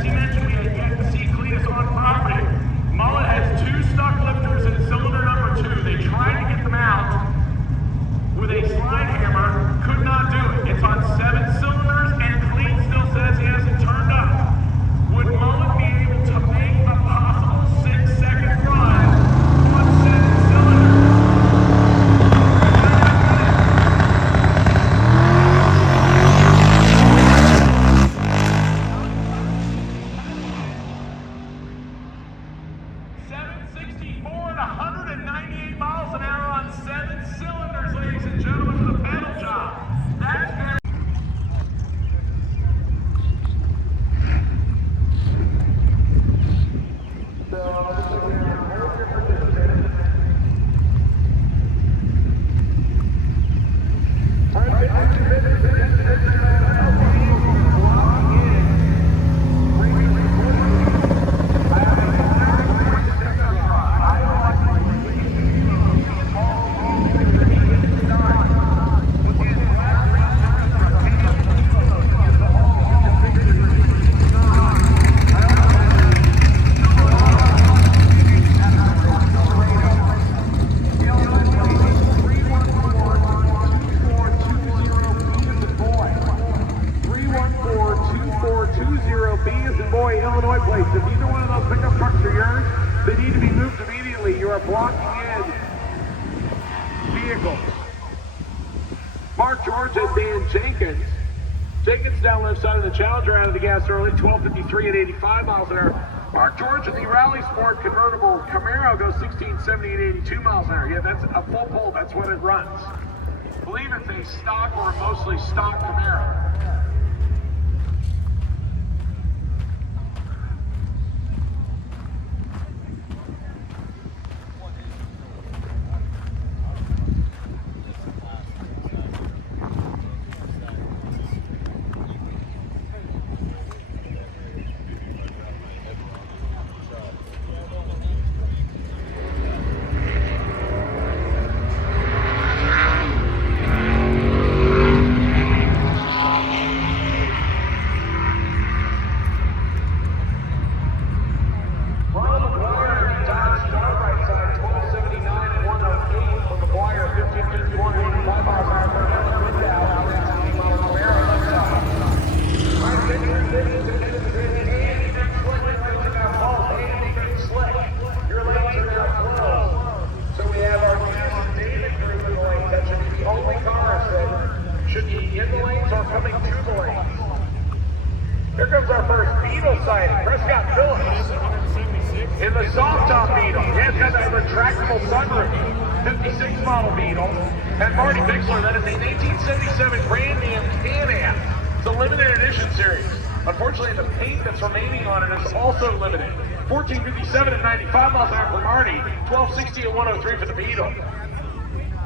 As he mentioned, we have yet to see Cleetus on property. Mullet has 2 stuck lifters in cylinder number 2. They tried to get them out with a slide hammer, could not do it. It's on 7 cylinders, and Cleet still says he hasn't turned up. Would Mullet be able to make a possible 6-second run on 7 cylinders? Down left side of the Challenger out of the gas early, 12:53 at 85 miles an hour. Mark George in the Rally Sport convertible Camaro goes 16:70 at 82 miles an hour. Yeah, that's a full pull. That's what it runs. I believe it's a stock or mostly stock Camaro. In the soft top Beetle, yeah, it's got that retractable sunroof, 56 model Beetle, and Marty Bixler, that is a 1977 Grand Am Can-Am. It's a limited edition series. Unfortunately, the paint that's remaining on it is also limited. 1457 at 95 miles an hour for Marty, 1260 at 103 for the Beetle.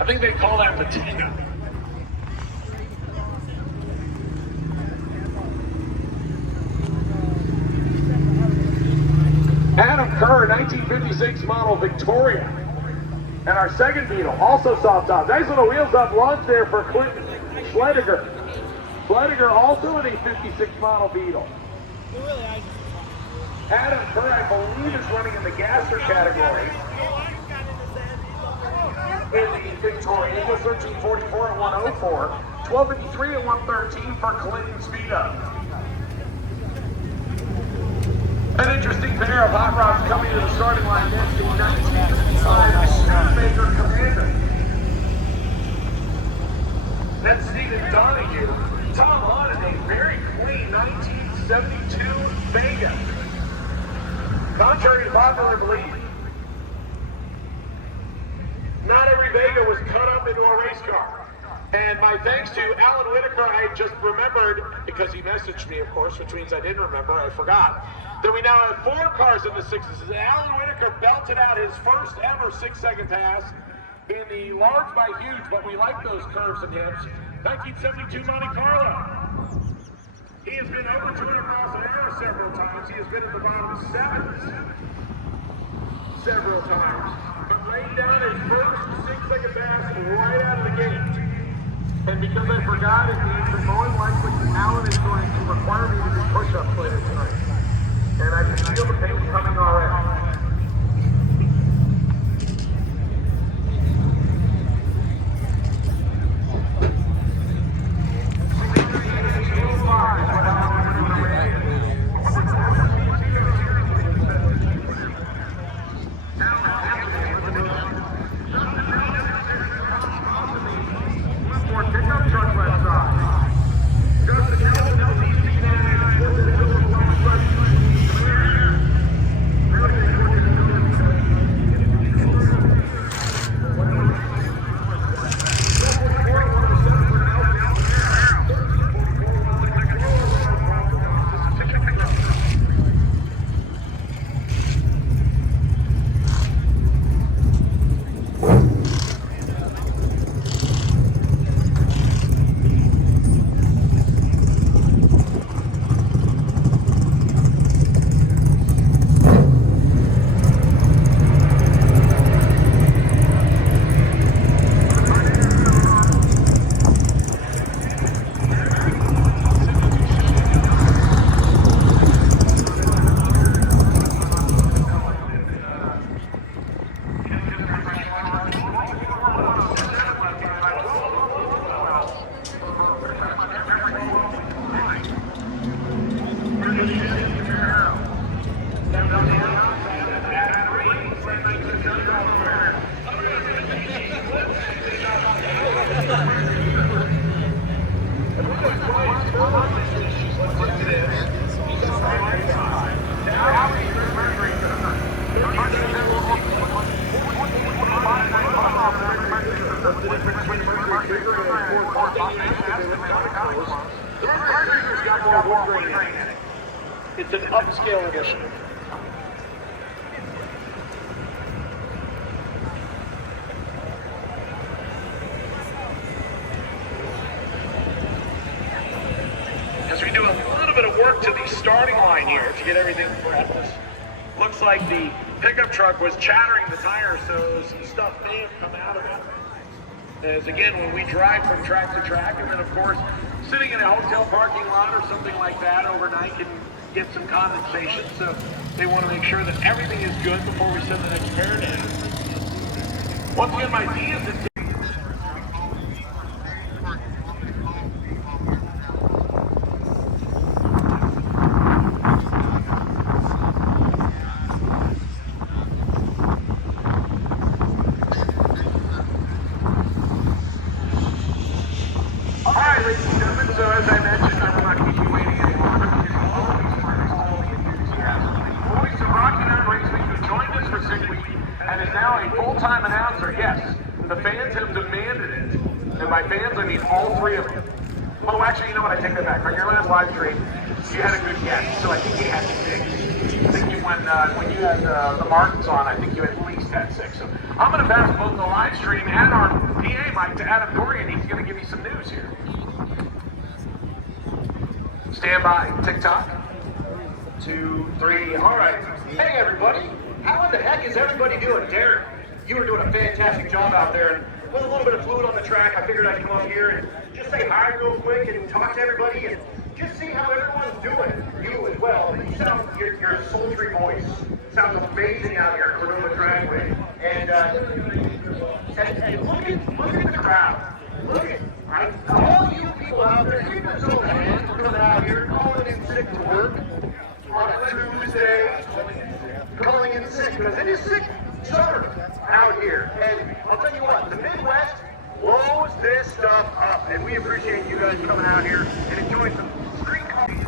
I think they call that patina. Adam Kerr, 1956 model Victoria. And our second Beetle, also soft top. Nice little wheels up launch there for Clinton Schlediger. Schlediger also in a 56 model Beetle. Adam Kerr, I believe, is running in the gasser category. In the Victoria, he goes 1344 at 104. 1253 at 113 for Clinton Speedo. An interesting pair of hot rods coming to the starting line next to 1955 Studebaker Commander. That's Stephen Donahue. Tom Hahn in a very clean 1972 Vega. Contrary to popular belief, not every Vega was cut up into a race car. And my thanks to Alan Whitaker, I just remembered, because he messaged me, of course, which means I didn't remember, I forgot, that we now have 4 cars in the 6s. Alan Whitaker belted out his first ever 6-second pass in the large by huge, but we like those curves and hips, 1972 Monte Carlo. He has been over 200 miles an hour several times. He has been at the bottom of 7s several times, but laid down his first 6-second pass right out of the gate. And because I forgot, it means that more than likely Alan is going to require me to do push-ups later tonight. It's an upscale edition. As we do a little bit of work to the starting line here to get everything prepped. Looks like the pickup truck was chattering the tires, so some stuff may have come out of it. As again, when we drive from track to track, and then of course, sitting in a hotel parking lot or something like that overnight can get some condensation, so they want to make sure that everything is good before we send the next pair in. Once again, my D is in. Full-time announcer, yes. The fans have demanded it. And by fans, I mean all three of them. Oh, actually, you know what? I take that back. On your last live stream, you had a good guest, so I think you had 6. I think when you had the Martins on, I think you at least had 6. So I'm going to pass both the live stream and our PA mic to Adam Dorian. He's going to give me some news here. Stand by. TikTok. 2, 3. All right. Hey, everybody. How in the heck is everybody doing? Derek, you were doing a fantastic job out there, and with a little bit of fluid on the track, I figured I'd come up here and just say hi real quick and talk to everybody and just see how everyone's doing. You as well. You sound, your sultry voice sounds amazing out here at Cordova Dragway. And look at the crowd. Look at all you people out there. You've been so fans for coming out here, calling in sick to work on a Tuesday. Calling in sick because it is sick summer out here. And I'll tell you what, the Midwest blows this stuff up, and we appreciate you guys coming out here and enjoying some street coffee.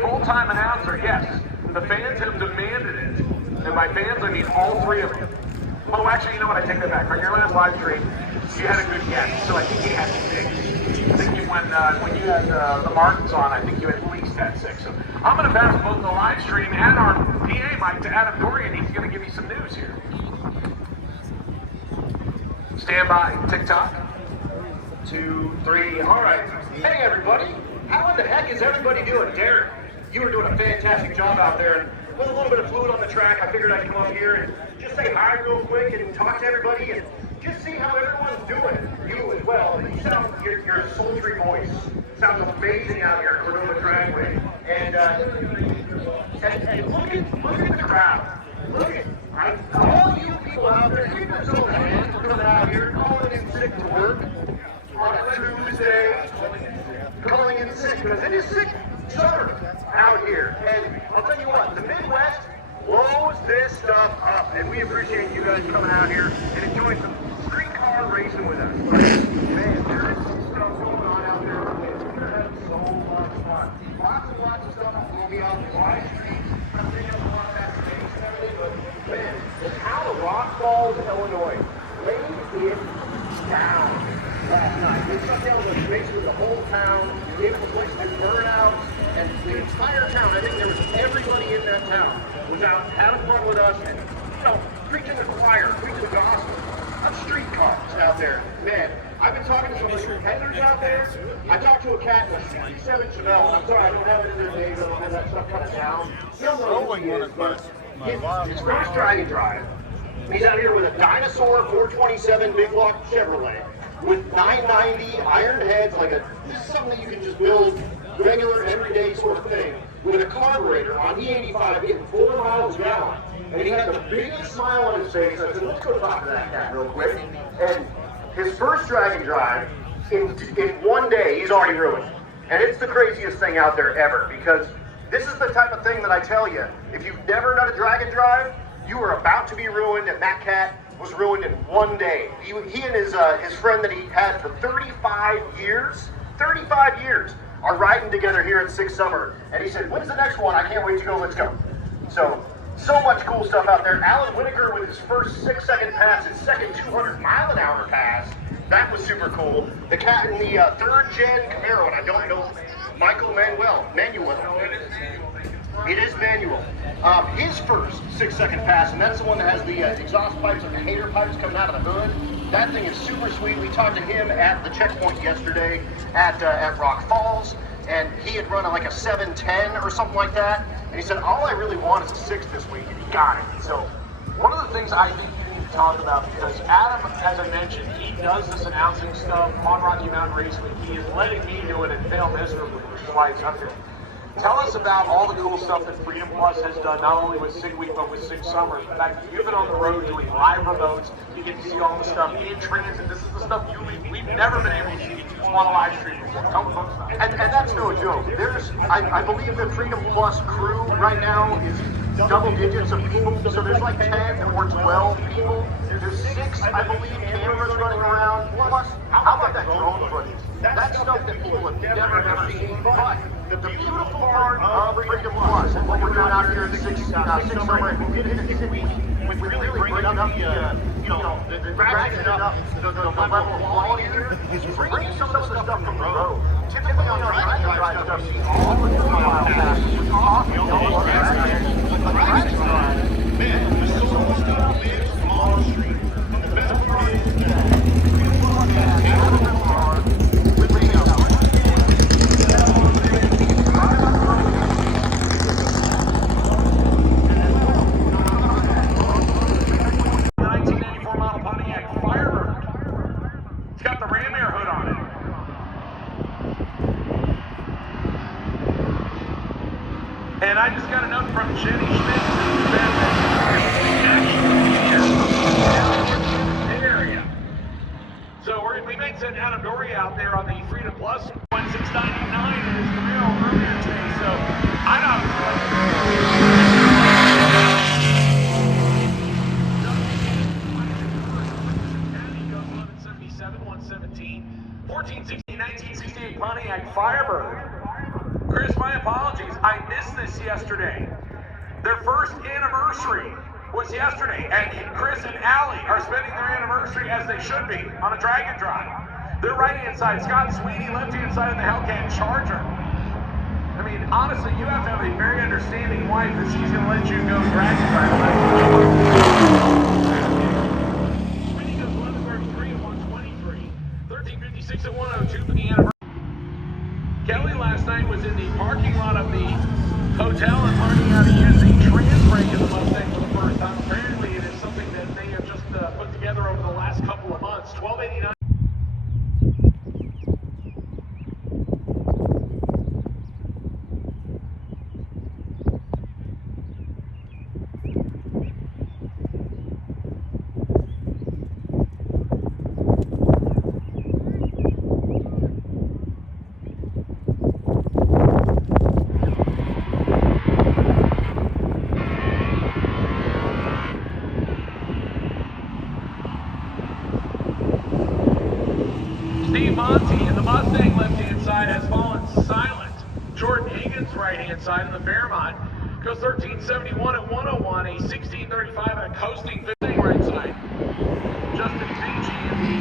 Full-time announcer, yes. The fans have demanded it. And by fans, I mean all three of them. Oh, actually, you know what? I take that back. On your last live stream, you had a good guest, so I think you had 6. I think when you had the Martins on, I think you at least had 6. So I'm going to pass both the live stream and our PA mic to Adam Dorian. He's going to give me some news here. Stand by. TikTok. 2, 3. All right. Hey, everybody. How in the heck is everybody doing? Derek, you were doing a fantastic job out there, and with a little bit of fluid on the track, I figured I'd come up here and just say hi real quick and talk to everybody and just see how everyone's doing. You as well. You sound, your sultry voice sounds amazing out here at Cordova Dragway. And look at the crowd. Look at all you people out there. You've been so fans for coming out here, calling in sick to work on a Tuesday. Calling in sick because it is sick summer out here. And I'll tell you what, the Midwest blows this stuff up, and we appreciate you guys coming out here and enjoying some street car racing with us. Man, there is some stuff going on out there. We're having so much fun. Lots of stuff will be on the live streams. I'm bringing up a lot of that space and everything, but man, the town of Rock Falls, Illinois, laid it down last night. They shut down basically the whole town, gave it the place to burn out, and the entire town, I think there was everybody in that town, was out having fun with us and, preaching the choir, preaching the gospel on streetcars out there. Man, I've been talking to some of the competitors out there. I talked to a cat in a 67 Chevelle, and I'm sorry, I don't have it in their names, I don't have that stuff cut down. He'll know who he is, but his first driving drive, he's out here with a Dinosaur 427 big block Chevrolet, with 990 iron heads, this is something that you can just build regular, everyday sort of thing, with a carburetor on E85 getting 4 miles a gallon. And he had the biggest smile on his face. I said, let's go talk to that cat real quick. And his first drag and drive, in one day, he's already ruined. And it's the craziest thing out there ever, because this is the type of thing that I tell you, if you've never done a drag and drive, you were about to be ruined, and that cat was ruined in one day. He and his friend that he had for 35 years, are riding together here at Six Summer. And he said, when's the next one? I can't wait to go, let's go. So much cool stuff out there. Alan Whitaker with his first 6-second pass, his second 200-mile-an-hour pass. That was super cool. The cat in the third-gen Camaro, and I don't know, Manuel. It is Manuel. His first 6-second pass, and that's the one that has the exhaust pipes and the hater pipes coming out of the hood. That thing is super sweet. We talked to him at the checkpoint yesterday at Rock Falls, and he had run like a 7:10 or something like that. And he said, all I really want is a 6 this week, and he got it. So One of the things I think you need to talk about, because Adam, as I mentioned, he does this announcing stuff on Rocky Mountain Race Week. He is letting me do it and fail miserably, which is why he's up here. Tell us about all the cool stuff that Freedom Plus has done, not only with Sig Week, but with Six Summers. In fact, you've been on the road doing live remotes. You get to see all the stuff in transit. This is the stuff we've never been able to see on a live stream before. Tell us about that. And that's no joke. I believe the Freedom Plus crew right now is double digits of people. So there's like 10 or 12 people. There's 6, I believe, cameras running around. Plus, how about that drone footage? That's stuff that people have never seen. But the beautiful part of Freedom Plus and what we're doing out here at Six Summer, and we'll get into this week with really bringing up the ratcheting up the level of quality here, is bringing some of the stuff from the road. Typically on drive stuff, you see all the mile passes with coffee, all the ratcheting side. Man, there's so much stuff lives on the street. And the best part is that Freedom Plus has out of the car with radio. 1994 model Pontiac Firebird. It's got the ram air hood on it. And I just got a note from Jenny Schmidt. So we may send Adam Dory out there on the Freedom Plus 1699 in his Camaro earlier today. So I know. 1968 Pontiac Firebird. Chris, my apologies. I missed this yesterday. Their first anniversary was yesterday, and Chris and Allie are spending their anniversary as they should be on a drag and drive. They're right-hand side. Scott Sweeney, left-hand side of the Hellcat Charger. I mean, honestly, you have to have a very understanding wife if she's going to let you go drag and drive. Sweeney goes 11:33 and 1:23. 13:56 and 1:02 for the anniversary. Kelly last night was in the parking lot of the hotel and learning how to use the trans brake in the Mustang for the first time. Apparently, it is something that they have just put together over the last couple of months. 1289. Monty and the Mustang left-hand side has fallen silent. Jordan Higgins right-hand side in the Fairmont goes 1371 at 101, a 1635 and a coasting 15 right side. Justin Finchie in the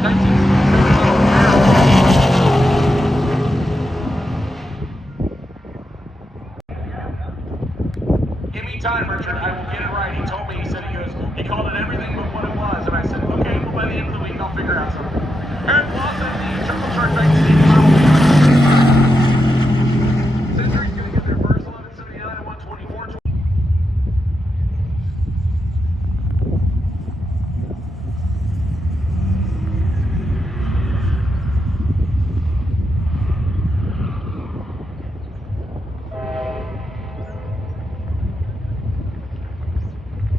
1967 Give me time, Richard. I will get it right. He told me, he called it everything but what it was. And I said, okay, well, by the end of the week, I'll figure out something. Eric Lawson, the turbocharged 1980 model. Century's going to get their first 1179 and 124.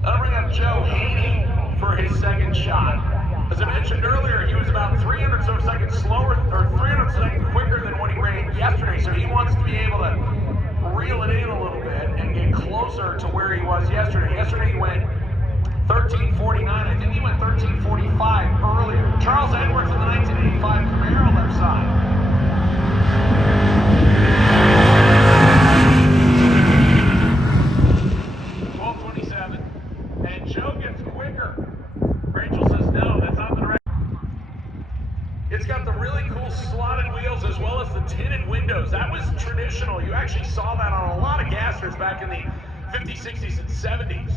I'll bring up Joe Haney for his second shot. As I mentioned earlier, he was about 300 so seconds slower, or 300 seconds quicker than what he ran yesterday, so he wants to be able to reel it in a little bit and get close closer to where he was yesterday. Yesterday he went 13:49. I think he went 13:45 earlier. Charles Edwards in the 1985 Camaro left side. 12:27. And Joe gets quicker. Rachel says no, that's not the direct. It's got the really cool slotted wheels as well as the tinted windows. That was traditional. You actually saw that on a lot of gassers back in the 50s, 60s, and 70s.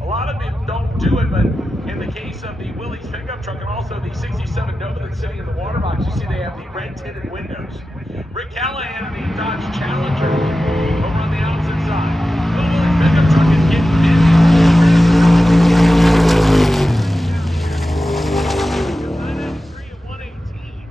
A lot of them don't do it, but in the case of the Willys pickup truck and also the 67 Nova that's sitting in the water box, you see they have the red tinted windows. Rick Callahan in the Dodge Challenger over on the opposite side. The Willys pickup truck is getting busy. 993 at 118.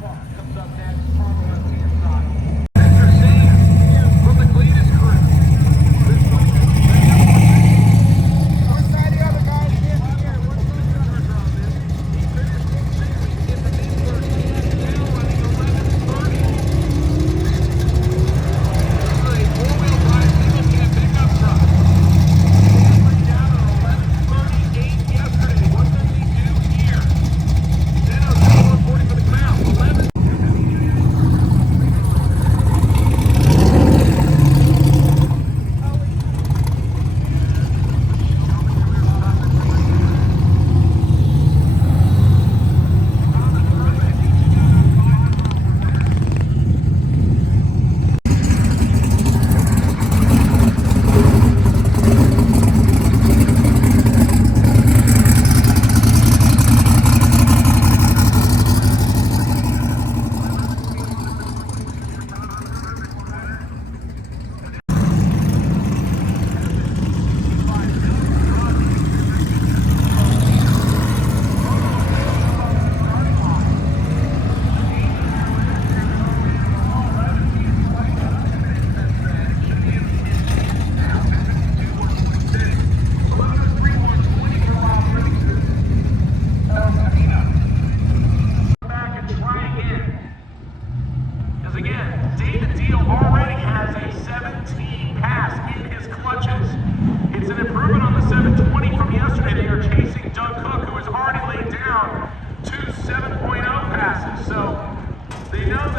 Comes up next on the left-hand side. Mr. Sam from the Cleetus crew. This one is one side the other guys here. One side on this. He finished in the mid-30s. Now running 11:30. This is a four-wheel drive single cab pickup truck. Went down at 11:38 yesterday. 1:32 here. Then 1:40 for the crowd. 11.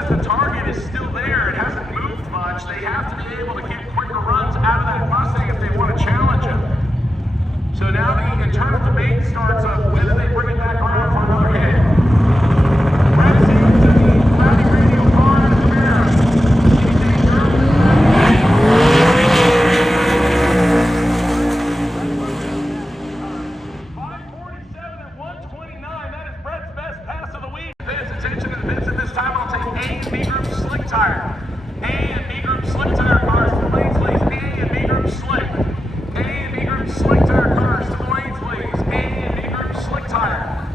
The target is still there. It hasn't moved much. They have to be able to get quicker runs out of that Mustang if they want to challenge him. So now the internal debate starts of whether they bring it back around for another hit. Racing to the Rowdy Radio car in the mirror. 5:47 at 1:29. That is Brett's best pass of the week. Pay attention to the bits at this time. I'll take A and B group slick tire. A and B group slick tire cars to the lanes, please. A and B group slick. A and B group slick tire cars to the lanes, please. A and B group slick tire.